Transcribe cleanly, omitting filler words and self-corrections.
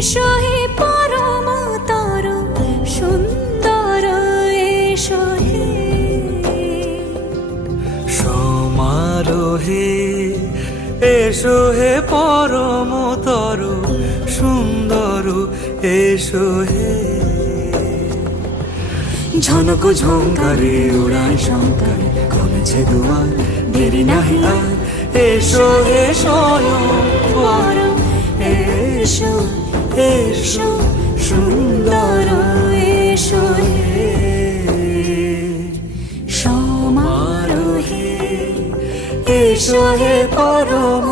এসো হে পরমতর সুন্দর এসো হে সমারোহে এসো হে পরমতর সুন্দর এসো হে ঝনক ঝঙ্কারে উড়ায় শঙ্কার খুলেছে দুয়ার দেরি নাহি আর এসো হে স্বয়ংবর এসো এসো সুন্দর এসো হে সমারোহে এসো হে পরম